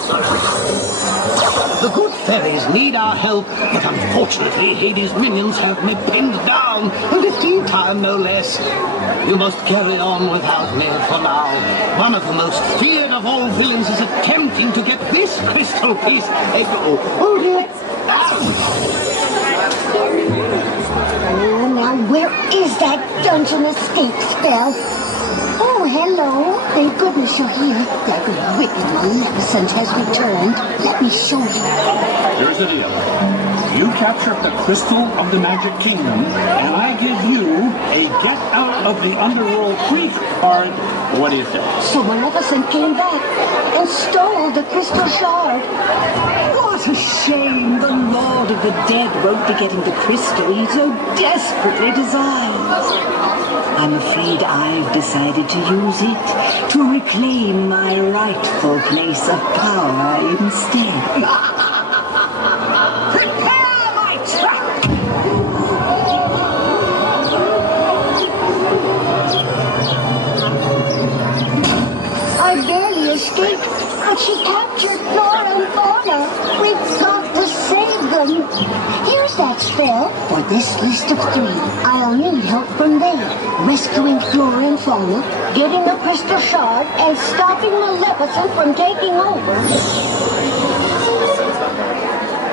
sorcerer. The good fairies need our help, but unfortunately Hades' minions have me pinned down, and 15 times no less. You must carry on without me for now. One of the most feared of all villains is attempting to get this crystal piece. Oh dear. Oh, now where is that dungeon escape spell? Oh, hello. Thank goodness you're here. That wicked Maleficent has returned. Let me show you. Here's the deal. You capture the crystal of the Magic Kingdom, and I give you a get out of the underworld free card. What do you think? So Maleficent came back and stole the crystal shard. What a shame the Lord of the Dead won't be getting the crystal he so desperately desires. I'm afraid I've decided to use it to reclaim my rightful place of power instead. Prepare my trap! I barely escaped, but she captured Flora and Fauna. We've got to save them. Here's that spell for this list of 3. I'll need help from there. Rescuing Flora and Fauna, getting the crystal shard, and stopping Maleficent from taking over.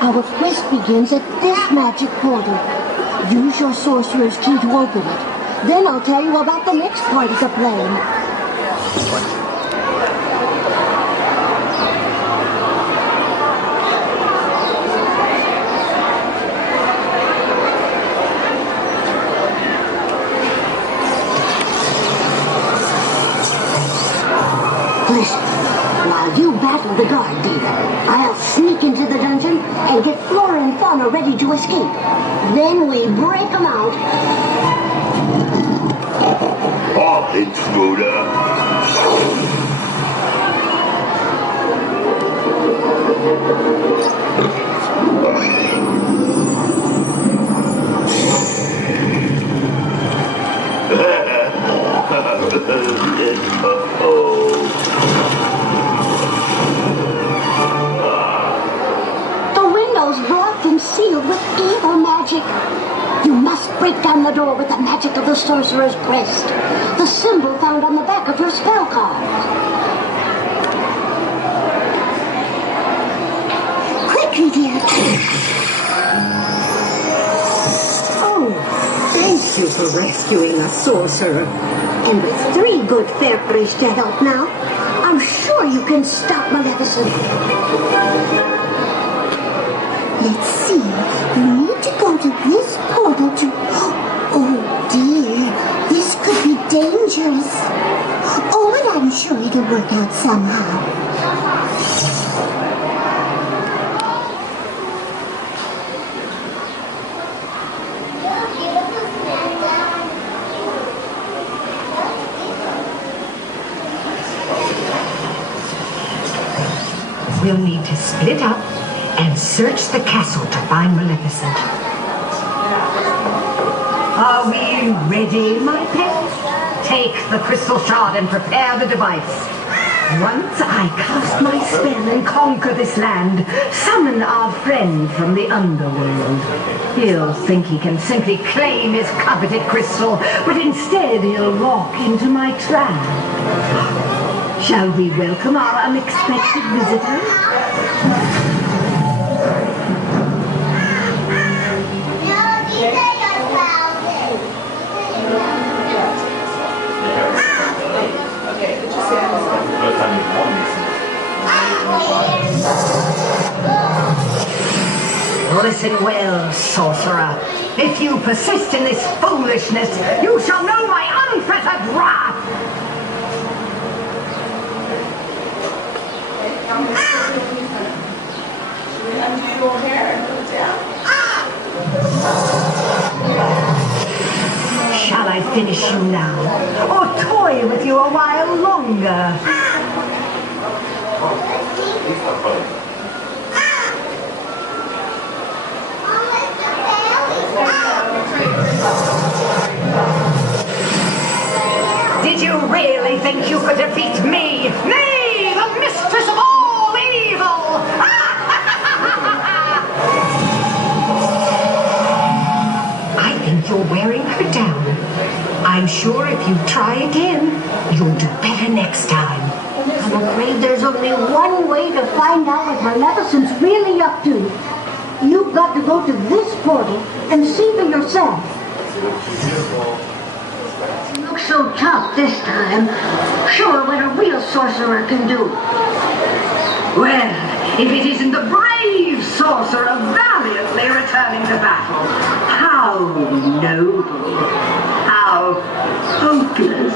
Our quest begins at this magic portal. Use your sorcerer's key to open it. Then I'll tell you about the next part of the plan. Listen, while you battle the guard diva, I'll sneak into the dungeon and get Flora and Fauna ready to escape. Then we break them out. Oh, intruder! The window's blocked and sealed with evil magic. You must break down the door with the magic of the sorcerer's crest, the symbol found on the back of your spell card. Quickly, dear. Oh, thank you for rescuing a sorcerer. And with 3 good fairies to help now, I'm sure you can stop Maleficent. Let's see. We need to go to this portal to... Oh, dear. This could be dangerous. Oh, but I'm sure it'll work out somehow. We'll need to split up and search the castle to find Maleficent. Are we ready, my pet? Take the crystal shard and prepare the device. Once I cast my spell and conquer this land, summon our friend from the underworld. He'll think he can simply claim his coveted crystal, but instead he'll walk into my trap. Shall we welcome our unexpected visitor? Listen well, sorcerer. If you persist in this foolishness, you shall know my unfettered wrath! Undo your hair and put it down. Shall I finish you now, or toy with you a while longer? Did you really think you could defeat me? Me, the mistress of all evil! you're wearing her down. I'm sure if you try again, you'll do better next time. I'm afraid there's only one way to find out what Maleficent's really up to. You've got to go to this portal and see for yourself. You look so tough this time. Show her what a real sorcerer can do. Well, if it isn't the brave sorcerer valiantly returning to battle, how noble, how hopeless.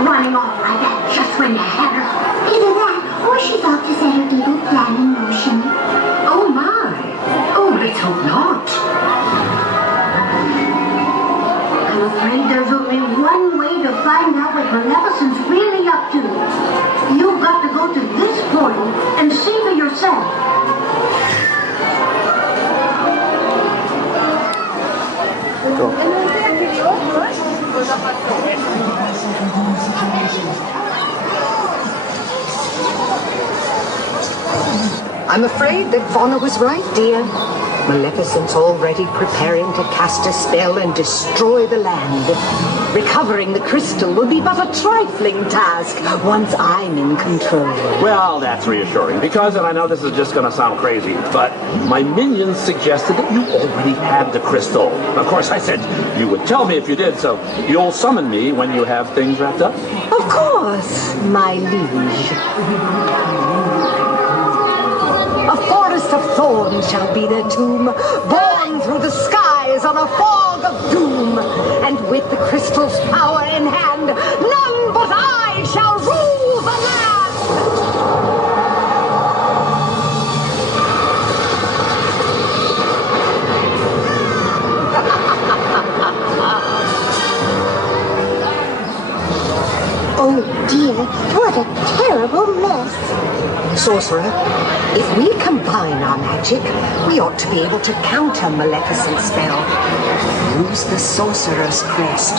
Running off like that just when you had her. Either that, or she thought to set her evil plan in motion. Oh my! Oh, let's hope not. I'm afraid there's only one way to find out what Maleficent's really up to. You've got to go to this portal and see for yourself. I'm afraid that Fauna was right, dear. Maleficent's already preparing to cast a spell and destroy the land. Recovering the crystal will be but a trifling task once I'm in control. Well, that's reassuring, because, and I know this is just going to sound crazy, but my minions suggested that you already had the crystal. Of course, I said you would tell me if you did, so you'll summon me when you have things wrapped up? Of course, my liege. A forest of thorns shall be their tomb, borne through the skies on a fog of doom. And with the crystal's power in hand, none but I shall rule the land! Oh dear, what a terrible mess. Sorcerer, if we combine our magic, we ought to be able to counter Maleficent's spell. Use the Sorcerer's crest.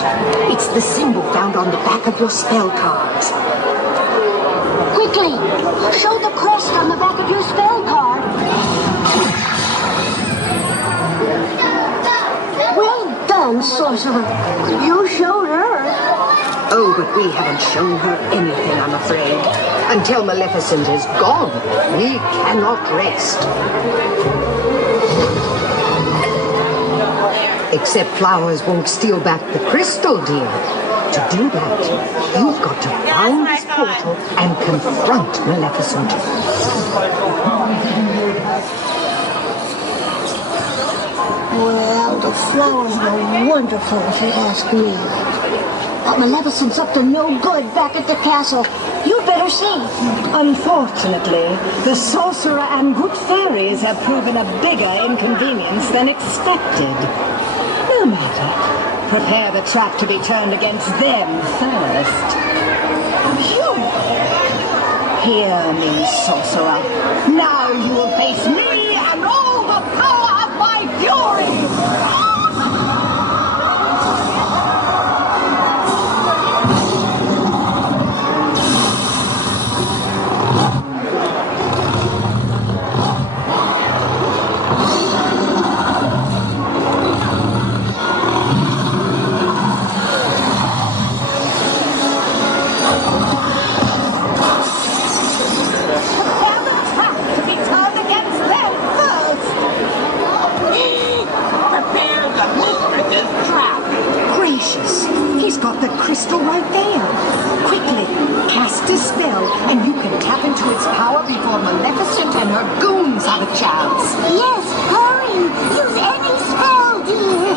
It's the symbol found on the back of your spell cards. Quickly, show the crest on the back of your spell card. Well done, Sorcerer. You showed her. Oh, but we haven't shown her anything, I'm afraid. Until Maleficent is gone, we cannot rest. Except flowers won't steal back the crystal, dear. To do that, you've got to find this portal and confront Maleficent. Well, the flowers were wonderful, if you ask me. But Maleficent's up to no good back at the castle. You'd better see. Unfortunately, the sorcerer and good fairies have proven a bigger inconvenience than expected. No matter. Prepare the trap to be turned against them first. Phew! Hear me, sorcerer. Now you will face me and all the power of my fury! Got the crystal right there. Quickly, cast a spell, and you can tap into its power before Maleficent and her goons have a chance. Yes, hurry! Use any spell, dear!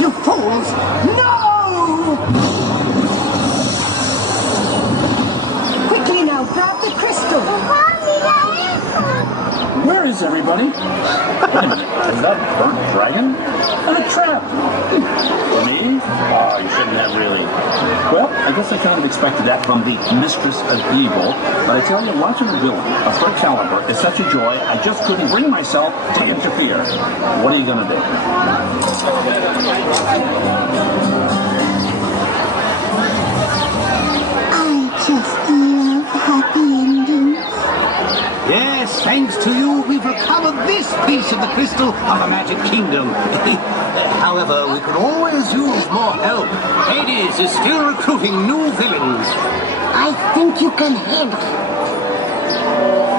You fools! No! Quickly now, grab the crystal. Mommy, Thanks, everybody. Wait a minute. Is that a burnt dragon? And a trap. Me? Oh, you shouldn't have really. Well, I guess I kind of expected that from the Mistress of Evil. But I tell you, watching a villain of her caliber is such a joy, I just couldn't bring myself to interfere. What are you going to do? I just love happy endings. Yes, thanks to you, we've recovered this piece of the crystal of the Magic Kingdom. However, we could always use more help. Hades is still recruiting new villains. I think you can handle it.